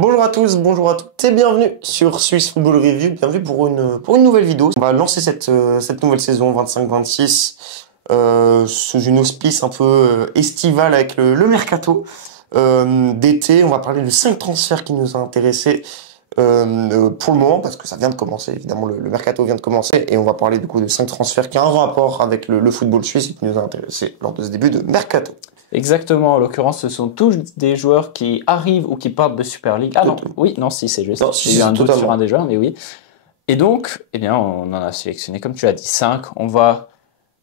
Bonjour à tous, bonjour à toutes et bienvenue sur Swiss Football Review. Bienvenue pour une nouvelle vidéo. On va lancer cette nouvelle saison 25-26 sous une auspice un peu estivale avec le mercato d'été. On va parler de 5 transferts qui nous ont intéressés pour le moment parce que ça vient de commencer. Évidemment, le mercato vient de commencer et on va parler du coup de 5 transferts qui ont un rapport avec le football suisse et qui nous ont intéressés lors de ce début de mercato. Exactement, en l'occurrence, ce sont tous des joueurs qui arrivent ou qui partent de Super League. Ah non, oui, non, si, c'est juste. J'ai eu un doute sur un des joueurs, mais oui. Et donc, eh bien, on en a sélectionné, comme tu l'as dit, 5. On va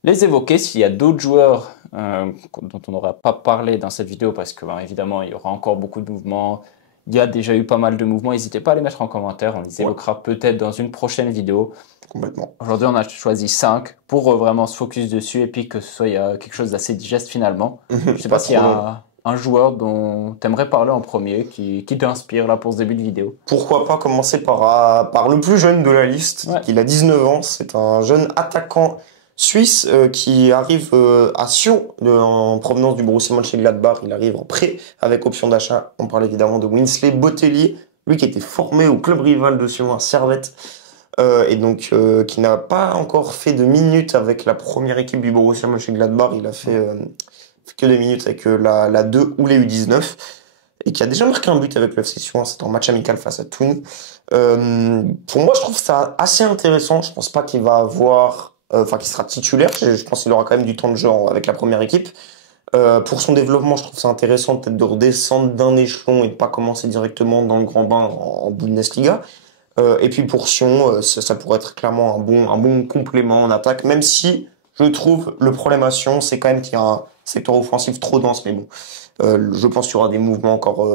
les évoquer s'il y a d'autres joueurs dont on n'aura pas parlé dans cette vidéo, parce que, évidemment, il y aura encore beaucoup de mouvements. Il y a déjà eu pas mal de mouvements. N'hésitez pas à les mettre en commentaire. On les évoquera peut-être dans une prochaine vidéo. Complètement. Aujourd'hui, on a choisi 5 pour vraiment se focus dessus et puis que ce soit quelque chose d'assez digeste finalement. Je ne sais pas s'il y a un joueur dont tu aimerais parler en premier qui t'inspire là pour ce début de vidéo. Pourquoi pas commencer par le plus jeune de la liste, il a 19 ans. C'est un jeune attaquant suisse qui arrive à Sion en provenance du Borussia Mönchengladbach. Il arrive en prêt avec option d'achat. On parle évidemment de Winsley Botelli, lui qui était formé au club rival de Sion à Servette. Et donc qui n'a pas encore fait de minutes avec la première équipe du Borussia Mönchengladbach. Il a fait que des minutes avec la 2 ou les U19 et qui a déjà marqué un but avec le FC Sion. C'est en match amical face à Thun. Pour moi, je trouve ça assez intéressant. Je pense pas qu'il va avoir, qu'il sera titulaire. Je pense qu'il aura quand même du temps de jeu avec la première équipe. Pour son développement, je trouve ça intéressant peut-être de redescendre d'un échelon et de pas commencer directement dans le grand bain en Bundesliga. Et puis pour Sion, ça pourrait être clairement un bon complément en attaque, même si je trouve le problème à Sion, c'est quand même qu'il y a un secteur offensif trop dense, mais bon, je pense qu'il y aura des mouvements encore,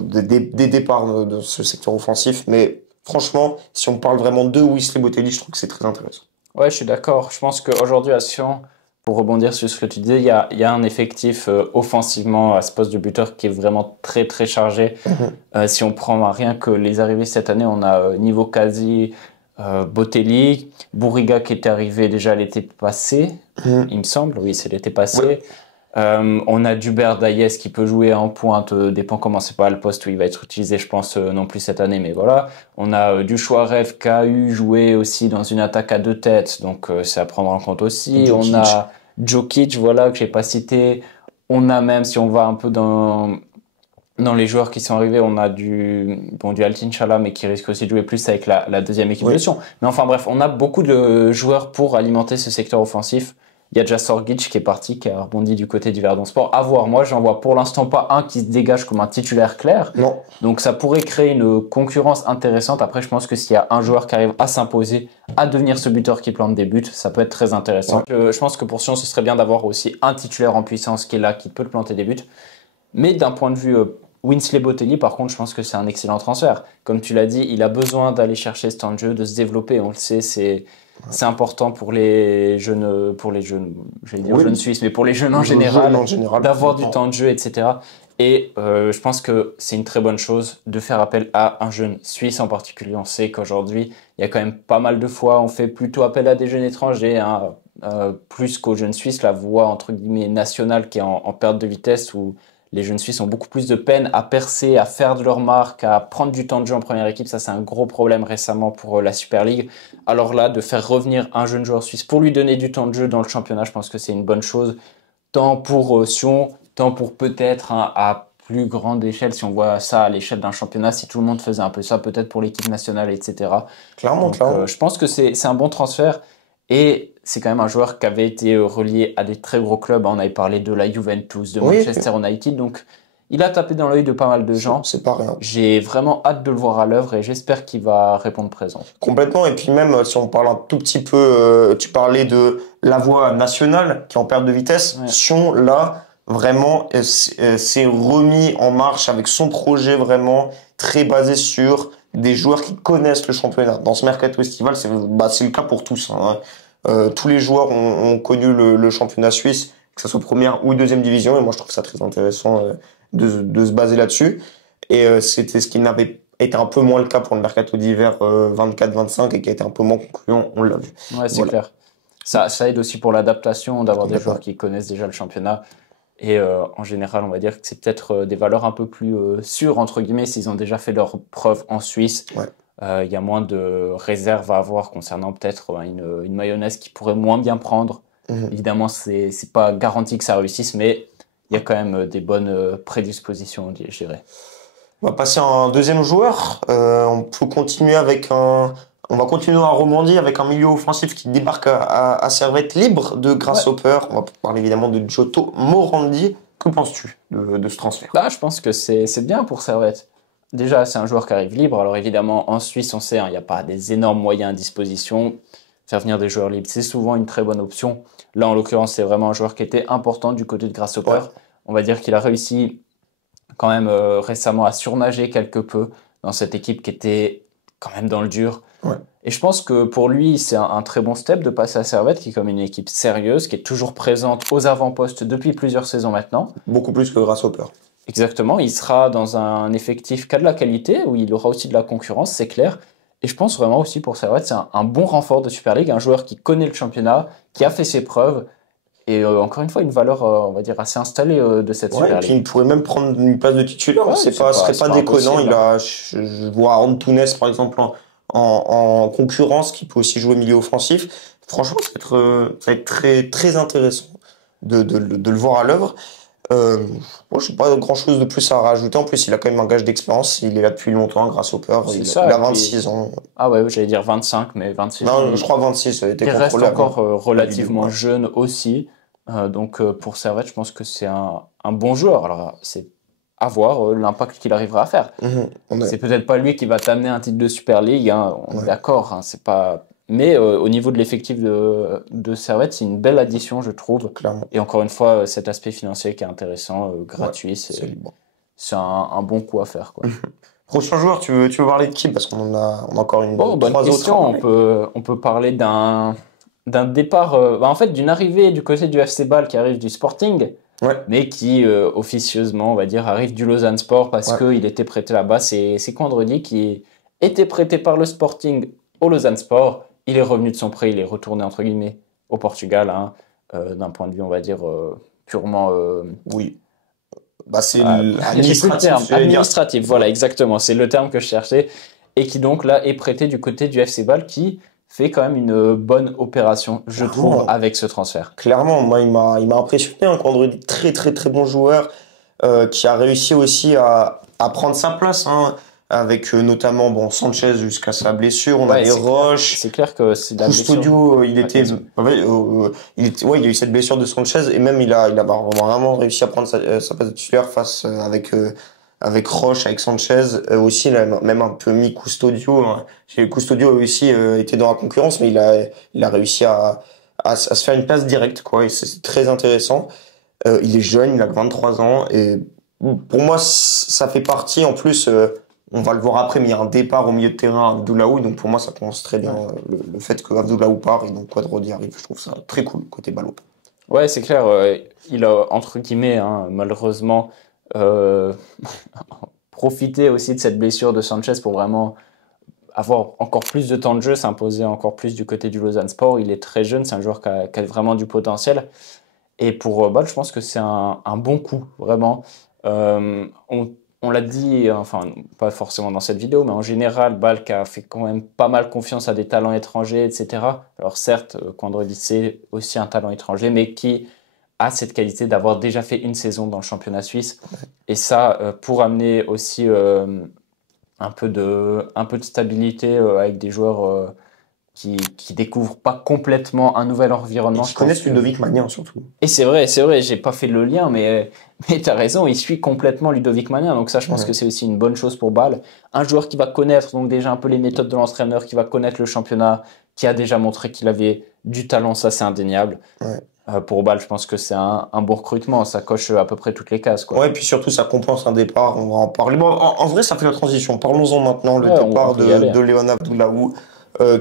des départs de ce secteur offensif, mais franchement, si on parle vraiment de Winsley Botelli, je trouve que c'est très intéressant. Ouais, je suis d'accord. Je pense qu'aujourd'hui à Sion, pour rebondir sur ce que tu disais, il y a un effectif offensivement à ce poste de buteur qui est vraiment très très chargé. Si on prend rien que les arrivées cette année, on a Nivo Kazi, Botelli, Bouriga qui était arrivé déjà l'été passé, il me semble. Oui, c'est l'été passé. On a Dubert Dayes qui peut jouer en pointe, dépend comment c'est pas le poste où il va être utilisé, je pense non plus cette année, mais voilà. On a Duchouarev qui a joué aussi dans une attaque à 2 têtes, donc c'est à prendre en compte aussi. Djokic. On a Djokic, voilà, que j'ai pas cité. On a même, si on va un peu dans les joueurs qui sont arrivés, on a du Altin Chala, mais qui risque aussi de jouer plus avec la deuxième équipe de Sion. Mais enfin bref, on a beaucoup de joueurs pour alimenter ce secteur offensif. Il y a déjà Sorgic qui est parti, qui a rebondi du côté du Verdon Sport. À voir, moi j'en vois pour l'instant pas un qui se dégage comme un titulaire clair. Non. Donc ça pourrait créer une concurrence intéressante. Après je pense que s'il y a un joueur qui arrive à s'imposer, à devenir ce buteur qui plante des buts, ça peut être très intéressant. Je pense que pour Sion, ce serait bien d'avoir aussi un titulaire en puissance qui est là, qui peut planter des buts. Mais d'un point de vue Winsley Botelli, par contre, je pense que c'est un excellent transfert. Comme tu l'as dit, il a besoin d'aller chercher ce temps de jeu, de se développer. On le sait, c'est important pour les jeunes, j'allais dire jeunes Suisses, mais pour les jeunes en général, d'avoir du temps de jeu, etc. Et je pense que c'est une très bonne chose de faire appel à un jeune Suisse en particulier. On sait qu'aujourd'hui, il y a quand même pas mal de fois, on fait plutôt appel à des jeunes étrangers, plus qu'aux jeunes Suisses, la voie entre guillemets nationale qui est en perte de vitesse, où les jeunes Suisses ont beaucoup plus de peine à percer, à faire de leur marque, à prendre du temps de jeu en première équipe. Ça, c'est un gros problème récemment pour la Super League. Alors là, de faire revenir un jeune joueur suisse pour lui donner du temps de jeu dans le championnat, je pense que c'est une bonne chose, tant pour Sion, tant pour peut-être à plus grande échelle, si on voit ça à l'échelle d'un championnat, si tout le monde faisait un peu ça, peut-être pour l'équipe nationale, etc. Clairement, clairement. Je pense que c'est un bon transfert. Et c'est quand même un joueur qui avait été relié à des très gros clubs. On avait parlé de la Juventus, de Manchester United. Donc, il a tapé dans l'œil de pas mal de gens. C'est pas rien. J'ai vraiment hâte de le voir à l'œuvre et j'espère qu'il va répondre présent. Complètement. Et puis même, si on parle un tout petit peu, tu parlais de la voie nationale qui est en perte de vitesse. Sion, là, vraiment, s'est remis en marche avec son projet vraiment très basé sur des joueurs qui connaissent le championnat. Dans ce mercato estival, c'est le cas pour tous. Tous les joueurs ont connu le championnat suisse, que ce soit première ou deuxième division, et moi je trouve ça très intéressant de se baser là-dessus. Et c'était ce qui n'avait été un peu moins le cas pour le mercato d'hiver 24-25 et qui a été un peu moins concluant, on l'a vu. Ouais, c'est clair. Ça aide aussi pour l'adaptation, d'avoir des joueurs qui connaissent déjà le championnat. Et en général, on va dire que c'est peut-être des valeurs un peu plus sûres, entre guillemets, s'ils ont déjà fait leurs preuves en Suisse. Ouais. Y a moins de réserves à avoir concernant peut-être une mayonnaise qui pourrait moins bien prendre. Évidemment, c'est pas garanti que ça réussisse, mais il y a quand même des bonnes prédispositions, je dirais. On va passer à un deuxième joueur. On peut continuer on va continuer à rebondir avec un milieu offensif qui débarque à Servette libre de Grasshopper. On va parler évidemment de Giotto Morandi. Que penses-tu de ce transfert? Bah, je pense que c'est bien pour Servette. Déjà, c'est un joueur qui arrive libre. Alors évidemment, en Suisse, on sait, il n'y a pas des énormes moyens à disposition. Faire venir des joueurs libres, c'est souvent une très bonne option. Là, en l'occurrence, c'est vraiment un joueur qui était important du côté de Grasshopper. Ouais. On va dire qu'il a réussi quand même récemment à surnager quelque peu dans cette équipe qui était quand même dans le dur. Ouais. Et je pense que pour lui, c'est un très bon step de passer à Servette, qui est comme une équipe sérieuse, qui est toujours présente aux avant-postes depuis plusieurs saisons maintenant. Beaucoup plus que Grasshopper. Exactement, il sera dans un effectif qui a de la qualité, où il aura aussi de la concurrence, c'est clair. Et je pense vraiment aussi pour Servette, c'est un bon renfort de Super League, un joueur qui connaît le championnat, qui a fait ses preuves, et encore une fois, une valeur, on va dire, assez installée de cette Super League. Puis il pourrait même prendre une place de titulaire, ce serait pas déconnant. Je vois Antunes par exemple en concurrence, qui peut aussi jouer milieu offensif. Franchement, ça va être très, très intéressant de le voir à l'œuvre. Moi, je n'ai pas grand chose de plus à rajouter. En plus, il a quand même un gage d'expérience. Il est là depuis longtemps, Grasshopper. Il a 26 ans. Ah ouais, j'allais dire 25, mais 26 ans. Non, je crois 26. Il reste encore relativement jeune aussi. Donc, pour Servette, je pense que c'est un bon joueur. Alors, c'est à voir l'impact qu'il arrivera à faire. C'est peut-être pas lui qui va t'amener un titre de Super League, hein, on est d'accord. Hein, c'est pas... Mais au niveau de l'effectif de Servette, c'est une belle addition, je trouve. Clairement. Et encore une fois, cet aspect financier qui est intéressant, gratuit, c'est un bon coup à faire, quoi. Prochain joueur, tu veux parler de qui? Parce qu'on a encore bonne question. On peut parler d'un départ, en fait, d'une arrivée du côté du FC Bâle qui arrive du Sporting. Ouais. Mais qui officieusement, on va dire, arrive du Lausanne Sport parce qu'il était prêté là-bas. C'est Kondredi qui était prêté par le Sporting au Lausanne Sport. Il est revenu de son prêt, il est retourné entre guillemets au Portugal, hein, d'un point de vue, on va dire, purement... Oui. Bah, c'est administratif, voilà, exactement. C'est le terme que je cherchais. Et qui donc là est prêté du côté du FC Bâle qui fait quand même une bonne opération, je trouve, avec ce transfert. Clairement, moi, il m'a impressionné. Un Kondredi, très, très, très bon joueur, qui a réussi aussi à prendre sa place, hein, avec notamment Sanchez jusqu'à sa blessure. On avait Roche. C'est clair que c'est la Custodio, il a eu cette blessure de Sanchez et même il a vraiment réussi à prendre sa place de titulaire face avec Roche, avec Sanchez, aussi, il a même un peu mis Custodio, hein. Custodio aussi, était dans la concurrence, mais il a réussi à se faire une place directe, quoi, et c'est très intéressant. Il est jeune, il a 23 ans, et pour moi, ça fait partie, en plus, on va le voir après, mais il y a un départ au milieu de terrain à Abdoulaou, donc pour moi, ça commence très bien, le fait que Abdoulaou part et donc Kondredi arrive, je trouve ça très cool, côté ballot. Ouais, c'est clair, il a, entre guillemets, hein, malheureusement, profiter aussi de cette blessure de Sanchez pour vraiment avoir encore plus de temps de jeu, s'imposer encore plus du côté du Lausanne Sport. Il est très jeune, c'est un joueur qui a vraiment du potentiel. Et pour Bâle, je pense que c'est un bon coup, vraiment. On l'a dit, enfin, pas forcément dans cette vidéo, mais en général, Bâle qui a fait quand même pas mal confiance à des talents étrangers, etc. Alors certes, Kondredi, c'est aussi un talent étranger, mais qui a cette qualité d'avoir déjà fait une saison dans le championnat suisse. Et ça, pour amener aussi un peu de stabilité avec des joueurs qui découvrent pas complètement un nouvel environnement. Qui connaissent Ludovic Magnan surtout. Et c'est vrai, j'ai pas fait le lien, mais t'as raison, il suit complètement Ludovic Magnan. Donc ça, je pense que c'est aussi une bonne chose pour Bâle. Un joueur qui va connaître donc déjà un peu les méthodes de l'entraîneur, qui va connaître le championnat, qui a déjà montré qu'il avait du talent, ça c'est indéniable. Pour Bâle, je pense que c'est un bon recrutement, ça coche à peu près toutes les cases, quoi. Ouais, et puis surtout ça compense un départ, on va en parler. Bon, en vrai, ça fait la transition. Parlons-en maintenant, le départ de Léon Abdoulaou,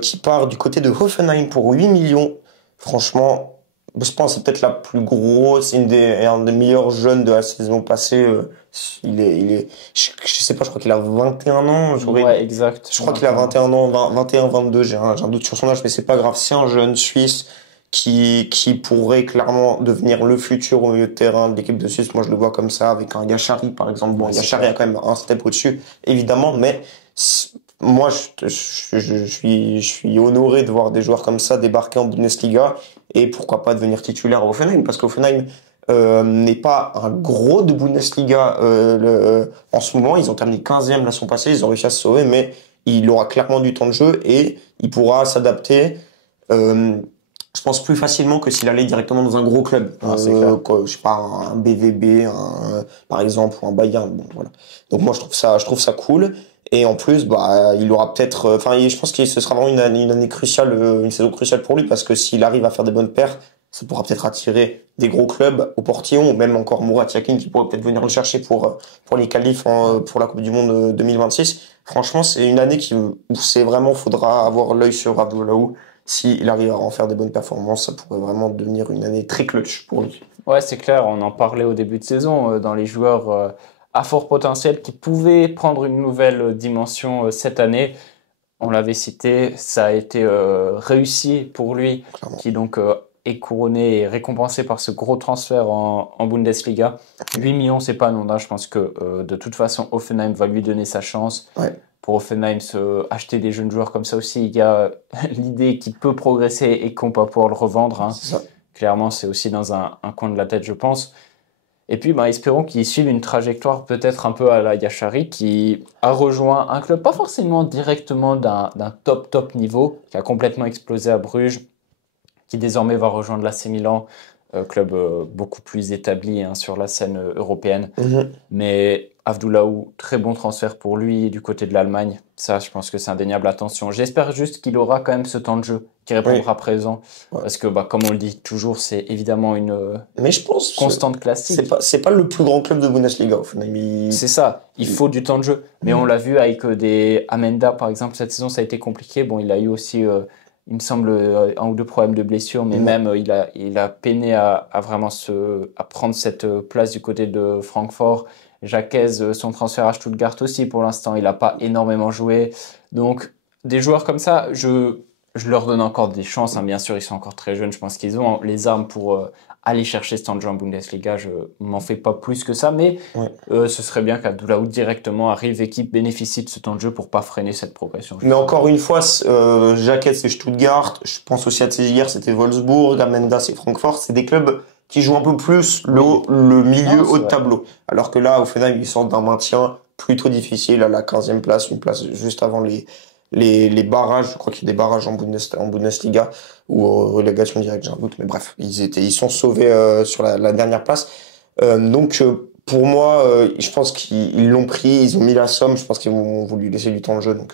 qui part du côté de Hoffenheim pour 8 millions. Franchement, je pense que c'est peut-être la plus grosse, un des meilleurs jeunes de la saison passée. Il est, je sais pas, je crois qu'il a 21 ans. Ouais, exact. Je crois qu'il a 21 ans, 21, 22, j'ai un doute sur son âge, mais c'est pas grave. C'est un jeune Suisse qui pourrait clairement devenir le futur au milieu de terrain de l'équipe de Suisse. Moi, je le vois comme ça, avec un Yachari, par exemple. Bon, Yachari a quand même un step au-dessus, évidemment, mais moi, je suis honoré de voir des joueurs comme ça débarquer en Bundesliga et pourquoi pas devenir titulaire à Hoffenheim, parce qu'Hoffenheim n'est pas un gros de Bundesliga en ce moment. Ils ont terminé 15e la saison passée, ils ont réussi à se sauver, mais il aura clairement du temps de jeu et il pourra s'adapter. Je pense plus facilement que s'il allait directement dans un gros club, quoi, je sais pas, un BVB, par exemple, ou un Bayern. Bon, voilà. Donc moi je trouve ça cool. Et en plus, bah, il aura peut-être, enfin, je pense que ce sera vraiment une année cruciale, une saison cruciale pour lui, parce que s'il arrive à faire des bonnes paires, ça pourra peut-être attirer des gros clubs au Portillon, ou même encore Murat Yakin qui pourrait peut-être venir le chercher pour les qualifs pour la Coupe du Monde 2026. Franchement, c'est une année où c'est vraiment, faudra avoir l'œil sur Abdoulaou. S'il arrive à en faire des bonnes performances, ça pourrait vraiment devenir une année très clutch pour lui. Ouais, c'est clair, on en parlait au début de saison, dans les joueurs à fort potentiel qui pouvaient prendre une nouvelle dimension cette année. On l'avait cité, ça a été réussi pour lui, Clairement. qui donc est couronné et récompensé par ce gros transfert en Bundesliga. 8 millions, c'est pas anodin, je pense que de toute façon, Hoffenheim va lui donner sa chance. Ouais. Pour Hoffenheim, acheter des jeunes joueurs comme ça aussi, il y a l'idée qu'il peut progresser et qu'on va pouvoir le revendre. Hein. C'est ça. Clairement, c'est aussi dans un coin de la tête, je pense. Et puis, espérons qu'il suive une trajectoire peut-être un peu à la Yachari, qui a rejoint un club pas forcément directement d'un top niveau, qui a complètement explosé à Bruges, qui désormais va rejoindre l'AC Milan, club beaucoup plus établi sur la scène européenne. Mais Abdoulaou, très bon transfert pour lui du côté de l'Allemagne. Ça, je pense que c'est indéniable. Attention, j'espère juste qu'il aura quand même ce temps de jeu, qu'il répondra présent. Ouais. Parce que, comme on le dit toujours, c'est évidemment une mais je pense constante classique. C'est pas le plus grand club de Bundesliga, au final. C'est ça, il faut du temps de jeu. Mais on l'a vu avec des Amenda, par exemple, cette saison, ça a été compliqué. Bon, il a eu aussi, il me semble, un ou deux problèmes de blessure, mais même il a peiné à vraiment à prendre cette place du côté de Francfort. Jacquez, son transfert à Stuttgart aussi, pour l'instant, il n'a pas énormément joué. Donc, des joueurs comme ça, je leur donne encore des chances. Hein. Bien sûr, ils sont encore très jeunes. Je pense qu'ils ont les armes pour aller chercher ce temps de jeu en Bundesliga. Je m'en fais pas plus que ça, mais ce serait bien qu'Abdoulaou directement arrive et qu'il bénéficie de ce temps de jeu pour pas freiner cette progression. Mais encore une fois, Jacquez, c'est Stuttgart. Je pense aussi à hier, c'était Wolfsburg. Amenda, c'est Francfort. C'est des clubs qui jouent un peu plus le milieu haut de tableau. Alors que là, au final, ils sortent d'un maintien plutôt difficile à la 15e place, une place juste avant les barrages. Je crois qu'il y a des barrages en Bundesliga ou relégation directe, j'ai un doute. Mais bref, ils sont sauvés sur la dernière place. Donc, pour moi, je pense qu'ils l'ont pris, ils ont mis la somme. Je pense qu'ils vont voulu laisser du temps de jeu. Donc,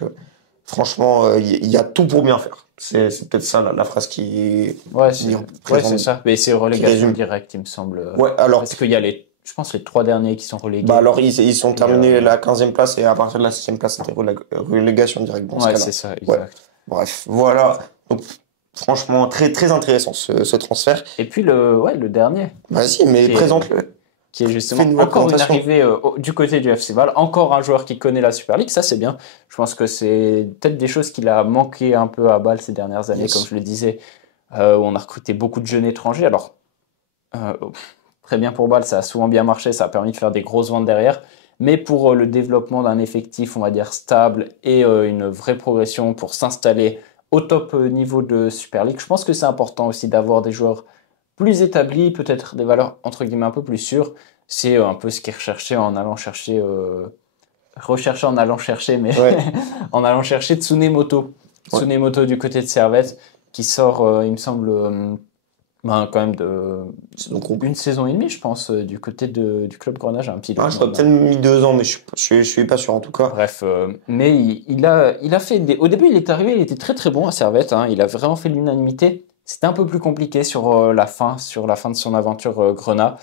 franchement, il y a tout pour bien faire. C'est peut-être ça la phrase qui. Ouais, c'est ça. Mais c'est relégation directe, il me semble. Ouais, alors. Parce qu'il y a je pense les 3 derniers qui sont relégués. Alors ils sont terminés la 15e place et à partir de la 6e place c'était relégation directe dans ce cas-là. C'est ça, exact. Bref, voilà. Donc franchement très très intéressant ce transfert. Et puis le dernier. Vas-y, mais présente-le. Qui est justement encore une arrivée du côté du FC Bâle, encore un joueur qui connaît la Super League, ça c'est bien. Je pense que c'est peut-être des choses qu'il a manqué un peu à Bâle ces dernières années, comme je le disais, où on a recruté beaucoup de jeunes étrangers. Alors, très bien pour Bâle, ça a souvent bien marché, ça a permis de faire des grosses ventes derrière, mais pour le développement d'un effectif, on va dire, stable et une vraie progression pour s'installer au top niveau de Super League, je pense que c'est important aussi d'avoir des joueurs plus établis, peut-être des valeurs entre guillemets un peu plus sûres. C'est un peu ce qui est recherché en allant chercher, mais en allant chercher Tsunemoto. Tsunemoto du côté de Servette, qui sort, il me semble, quand même une saison et demie, je pense, du côté du club Grenage. Un petit je crois peut-être mis 2 ans, mais je suis pas sûr en tout cas. Bref, mais il a fait au début, il est arrivé, il était très très bon à Servette. Hein, il a vraiment fait l'unanimité. C'était un peu plus compliqué sur la fin de son aventure Grenat.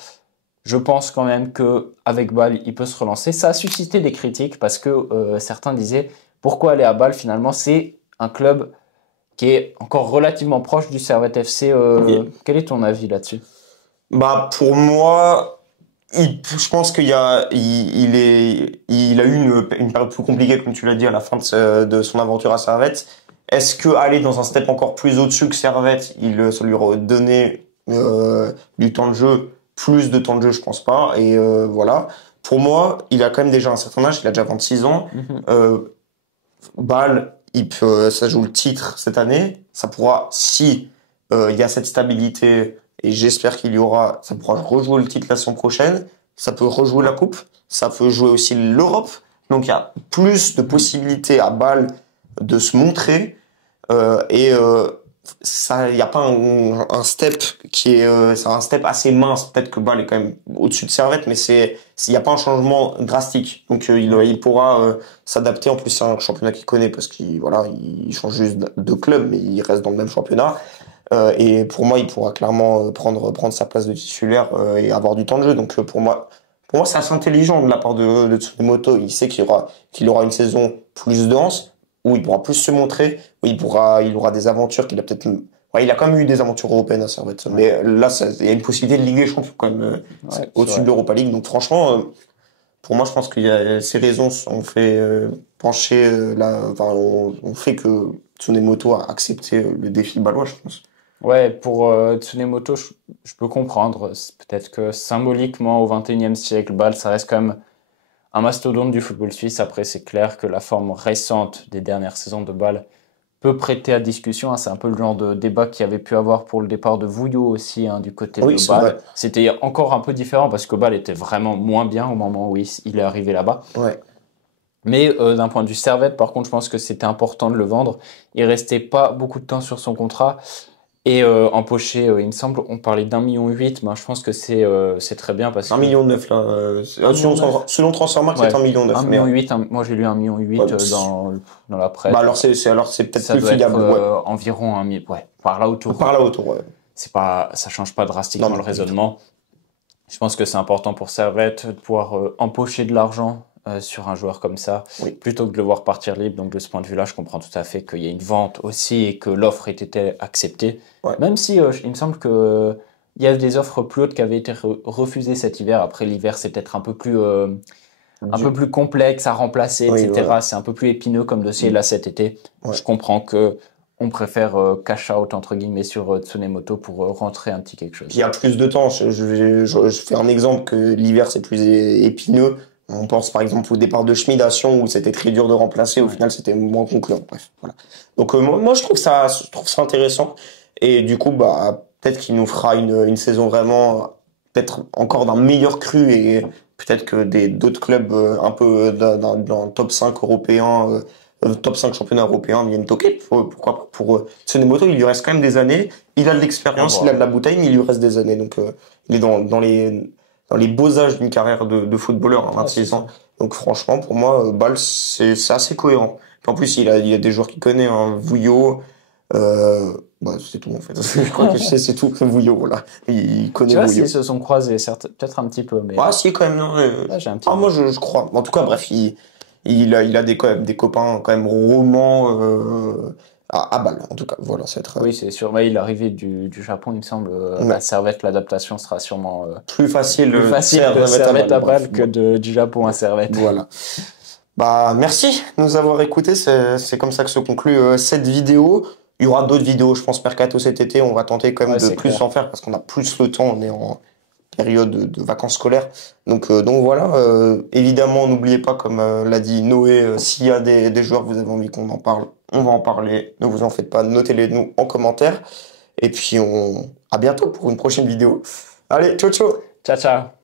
Je pense quand même qu'avec Bâle, il peut se relancer. Ça a suscité des critiques parce que certains disaient pourquoi aller à Bâle finalement, c'est un club qui est encore relativement proche du Servette FC. Quel est ton avis là-dessus? Pour moi, je pense qu'il a eu une période plus compliquée, comme tu l'as dit, à la fin de son aventure à Servette. Est-ce que aller dans un step encore plus au-dessus que Servette, ça lui redonnait du temps de jeu, plus de temps de jeu, je pense pas. Et voilà. Pour moi, il a quand même déjà un certain âge, il a déjà 26 ans. Bâle, ça joue le titre cette année. Ça pourra, si il y a cette stabilité, et j'espère qu'il y aura, ça pourra rejouer le titre la saison prochaine. Ça peut rejouer la coupe. Ça peut jouer aussi l'Europe. Donc il y a plus de possibilités à Bâle de se montrer. Ça, il n'y a pas un step qui est, c'est un step assez mince. Peut-être que Bâle est quand même au-dessus de Servette, mais il n'y a pas un changement drastique. Donc il pourra s'adapter. En plus, c'est un championnat qu'il connaît parce qu'il voilà, il change juste de club, mais il reste dans le même championnat. Et pour moi, il pourra clairement prendre sa place de titulaire et avoir du temps de jeu. Donc pour moi, c'est assez intelligent de la part de Tsunemoto. Il sait qu'il aura une saison plus dense, où il pourra plus se montrer, où il aura des aventures qu'il a peut-être, ouais, il a quand même eu des aventures européennes à Servette. Mais là, il y a une possibilité de Ligue des Champions quand même, au-dessus de l'Europa League. Donc franchement, pour moi, je pense ces raisons ont fait pencher on fait que Tsunemoto a accepté le défi bâlois, je pense. Ouais, pour Tsunemoto, je peux comprendre. Peut-être que symboliquement, au XXIe siècle, Bâle, ça reste quand même un mastodonte du football suisse. Après, c'est clair que la forme récente des dernières saisons de Bâle peut prêter à discussion. C'est un peu le genre de débat qu'il y avait pu avoir pour le départ de Vouillot aussi, du côté de Bâle. C'était encore un peu différent parce que Bâle était vraiment moins bien au moment où il est arrivé là-bas. Ouais. Mais d'un point de vue Servette, par contre, je pense que c'était important de le vendre. Il restait pas beaucoup de temps sur son contrat. Et empoché, il me semble, on parlait d'1,8 million, mais je pense que c'est très bien parce que 1,9 million là. Selon Transfermarkt, c'est 1,9 million. 1,8 million, moi j'ai lu 1,8 million dans la presse. Bah alors c'est peut-être ça plus doit fiable. Être, environ 1 million, par là autour. Par là autour, ouais. Ça change pas drastiquement le raisonnement. Je pense que c'est important pour Servette de pouvoir empocher de l'argent sur un joueur comme ça, plutôt que de le voir partir libre. Donc de ce point de vue-là, je comprends tout à fait qu'il y ait une vente aussi et que l'offre ait été acceptée. Ouais. Même si il me semble que il y a des offres plus hautes qui avaient été refusées cet hiver. Après l'hiver, c'est peut-être un peu plus complexe à remplacer, etc. Ouais. C'est un peu plus épineux comme dossier. Là cet été, je comprends que on préfère cash out entre guillemets sur Tsunemoto pour rentrer un petit quelque chose. Puis il y a plus de temps. Je fais un exemple que l'hiver c'est plus épineux. On pense par exemple au départ de Schmid à Sion où c'était très dur de remplacer. Au final, c'était moins concluant. Bref, voilà. Donc moi, je trouve ça intéressant. Et du coup, peut-être qu'il nous fera une saison vraiment, peut-être encore d'un meilleur cru et peut-être que d'autres clubs un peu dans le top 5 européen, top 5 championnat européen viennent toquer. Pourquoi pas? Pour Tsunemoto, il lui reste quand même des années. Il a de l'expérience, il a de la bouteille, mais il lui reste des années. Donc il est dans les beaux âges d'une carrière de footballeur, 26 ans. Donc franchement, pour moi, Bâle, c'est assez cohérent. Puis en plus, il a des joueurs qu'il connaît, Vouillot, c'est tout en fait. Je crois que c'est tout que Vouillot, voilà. Il connaît Vouillot. S'ils se sont croisés, peut-être un petit peu, mais. Ah si, quand même, non. Moi, je crois. En tout cas, bref, il a quand même des copains quand même romans à Bâle, en tout cas. Voilà, Oui, c'est sûr. Mais il est arrivé du Japon, il me semble. À Servette, l'adaptation sera sûrement plus facile de Servette à Bâle que du Japon à Servette. Voilà. Merci de nous avoir écoutés. C'est comme ça que se conclut cette vidéo. Il y aura d'autres vidéos, je pense, Mercato cet été. On va tenter quand même de plus en faire parce qu'on a plus le temps. On est en période de vacances scolaires. Donc voilà. Évidemment, n'oubliez pas, comme l'a dit Noé, s'il y a des joueurs que vous avez envie qu'on en parle, on va en parler. Ne vous en faites pas. Notez-les nous en commentaire. Et puis, à bientôt pour une prochaine vidéo. Allez, ciao, ciao. Ciao, ciao.